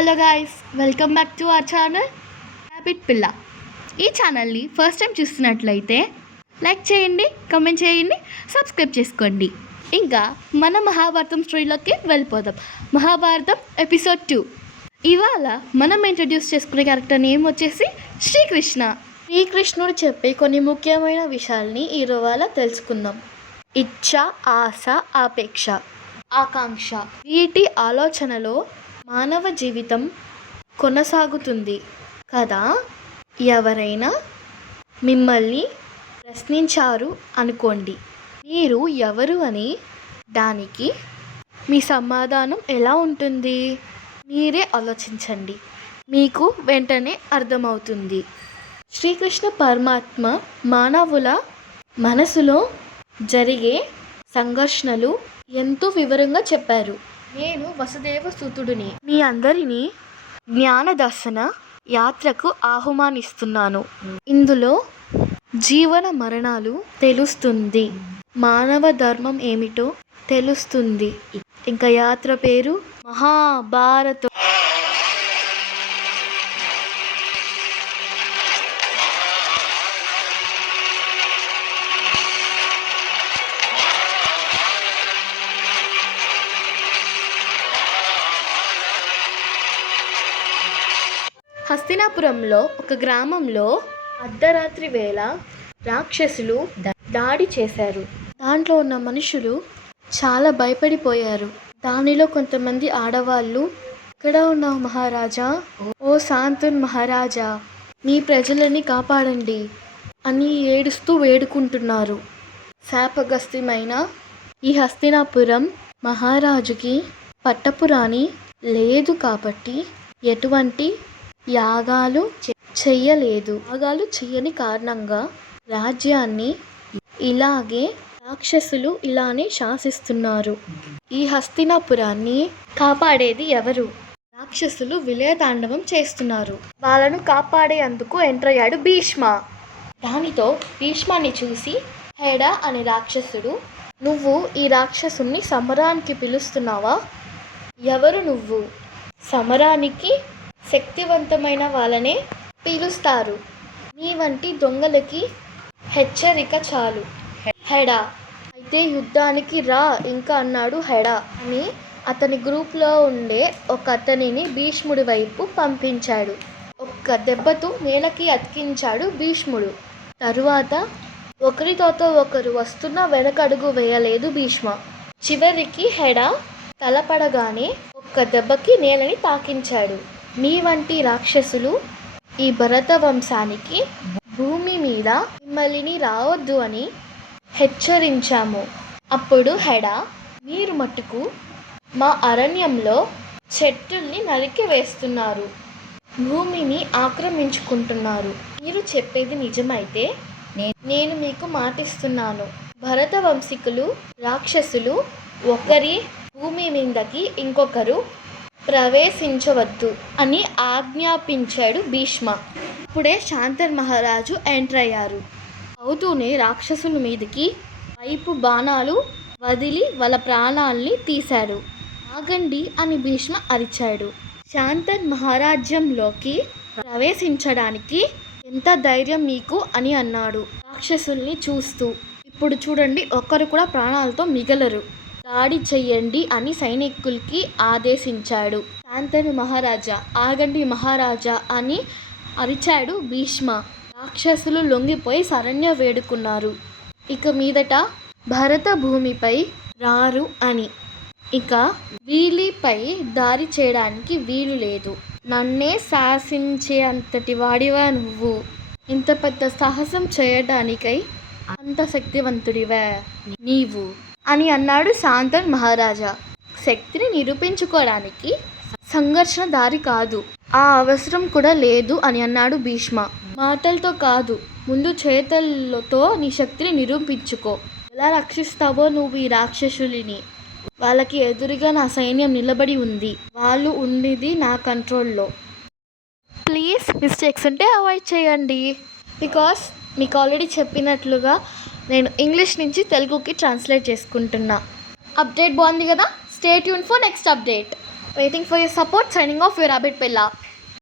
Hello guys, welcome back to our channel habit పిల్ల. ఈ ఛానల్ని ఫస్ట్ టైం చూస్తున్నట్లయితే లైక్ చేయండి, కామెంట్ చేయండి, సబ్స్క్రైబ్ చేసుకోండి. ఇంకా మన మహాభారతం స్టోరీలోకి వెళ్ళిపోదాం. మహాభారతం ఎపిసోడ్ 2. ఇవాళ మనం ఇంట్రడ్యూస్ చేసుకునే క్యారెక్టర్ నేమ్ వచ్చేసి శ్రీకృష్ణ. శ్రీకృష్ణుడు చెప్పే కొన్ని ముఖ్యమైన విషయాల్ని ఈరోజు తెలుసుకుందాం. ఇచ్ఛ, ఆశ, ఆపేక్ష, ఆకాంక్ష, వీటి ఆలోచనలో మానవ జీవితం కొనసాగుతుంది కదా. ఎవరైనా మిమ్మల్ని ప్రశ్నించారు అనుకోండి, మీరు ఎవరు అని. దానికి మీ సమాధానం ఎలా ఉంటుంది? మీరే ఆలోచించండి, మీకు వెంటనే అర్థమవుతుంది. శ్రీకృష్ణ పరమాత్మ మానవుల మనసులో జరిగే సంఘర్షణలు ఎంతో వివరంగా చెప్పారు. నేను వసుదేవ సుతుడిని, మీ అందరినీ జ్ఞానదర్శన యాత్రకు ఆహ్వానిస్తున్నాను. ఇందులో జీవన మరణాలు తెలుస్తుంది, మానవ ధర్మం ఏమిటో తెలుస్తుంది. ఇంకా యాత్ర పేరు మహాభారతం. హస్తినాపురంలో ఒక గ్రామంలో అర్ధరాత్రి వేళ రాక్షసులు దాడి చేశారు. దాంట్లో ఉన్న మనుషులు చాలా భయపడిపోయారు. దానిలో కొంతమంది ఆడవాళ్ళు, ఎక్కడ ఉన్నావు మహారాజా, ఓ శాంతన్ మహారాజా, మీ ప్రజలని కాపాడండి అని ఏడుస్తూ వేడుకుంటున్నారు. శాపగ్రస్తమైన ఈ హస్తినాపురం మహారాజుకి పట్టపురాణి లేదు కాబట్టి ఎటువంటి యాగాలు చెయ్యలేదు. యాగాలు చెయ్యని కారణంగా రాజ్యాన్ని ఇలాగే రాక్షసులు ఇలానే శాసిస్తున్నారు. ఈ హస్తినాపురాన్ని కాపాడేది ఎవరు? రాక్షసులు విలయతాండవం చేస్తున్నారు. వాళ్ళను కాపాడేందుకు ఎంటర్ అయ్యాడు భీష్మ. దానితో భీష్మాన్ని చూసి హెడా అనే రాక్షసుడు, నువ్వు ఈ రాక్షసుని సమరానికి పిలుస్తున్నావా? ఎవరు నువ్వు? సమరానికి శక్తివంతమైన వాళ్ళనే పిలుస్తారు. నీ వంటి దొంగలకి హెచ్చరిక చాలు. హెడా, అయితే యుద్ధానికి రా ఇంకా అన్నాడు. హెడా అని అతని గ్రూప్లో ఉండే ఒక అతనిని భీష్ముడి వైపు పంపించాడు. ఒక్క దెబ్బతో నేలకి అతికించాడు భీష్ముడు. తరువాత ఒకరితో ఒకరు వస్తున్న వెనకడుగు వేయలేదు భీష్మ. చివరికి హెడా తలపడగానే ఒక్క దెబ్బకి నేలని తాకించాడు. నీ వంటి రాక్షసులు ఈ భరత వంశానికి భూమి మీద మిమ్మల్ని రావద్దు అని హెచ్చరించాము. అప్పుడు హెడా, మీరు మట్టుకు మా అరణ్యంలో చెట్టుల్ని నరికి వేస్తున్నారు, భూమిని ఆక్రమించుకుంటున్నారు. మీరు చెప్పేది నిజమైతే నేను మీకు మాటిస్తున్నాను, భరత వంశీకులు రాక్షసులు ఒకరి భూమి మీదకి ఇంకొకరు ప్రవేశించవద్దు అని ఆజ్ఞాపించాడు భీష్మ. ఇప్పుడే శాంతన్ మహారాజు ఎంటర్ అయ్యారు. అవుతూనే రాక్షసుల మీదకి వైపు బాణాలు వదిలి వాళ్ళ ప్రాణాల్ని తీశాడు. ఆగండి అని భీష్మ అరిచాడు. శాంతన్ మహారాజ్యంలోకి ప్రవేశించడానికి ఎంత ధైర్యం మీకు అని అన్నాడు రాక్షసుల్ని చూస్తూ. ఇప్పుడు చూడండి, ఒక్కరు కూడా ప్రాణాలతో మిగలరు, దాడి చెయ్యండి అని సైనికులకి ఆదేశించాడు. శాంతను మహారాజా, ఆగండి మహారాజా అని అరిచాడు భీష్మ. రాక్షసులు లొంగిపోయి శరణ్య వేడుకున్నారు. ఇక మీదట భరత భూమిపై రారు అని, ఇక వీలిపై దారి చేయడానికి వీలు లేదు. నన్నే శాసించే అంతటి వాడివా నువ్వు? ఇంత పెద్ద సాహసం చేయడానికై అంత శక్తివంతుడివా నీవు అని అన్నాడు శాంతన్ మహారాజా. శక్తిని నిరూపించుకోవడానికి సంఘర్షణ దారి కాదు, ఆ అవసరం కూడా లేదు అని అన్నాడు భీష్మ. మాటలతో కాదు, ముందు చేతలతో నీ శక్తిని నిరూపించుకో. ఎలా రక్షిస్తావో నువ్వు ఈ రాక్షసుల్ని? వాళ్ళకి ఎదురుగా నా సైన్యం నిలబడి ఉంది, వాళ్ళు ఉన్నది నా కంట్రోల్లో. ప్లీజ్ మిస్టేక్స్ ఉంటే అవాయిడ్ చేయండి. బికాస్ మీకు ఆల్రెడీ చెప్పినట్లుగా నేను ఇంగ్లీష్ నుంచి తెలుగుకి ట్రాన్స్లేట్ చేసుకుంటున్నా. అప్డేట్ బాగుంది కదా? Stay tune for next update. Waiting for your support. Signing off your rabbit పిల్ల.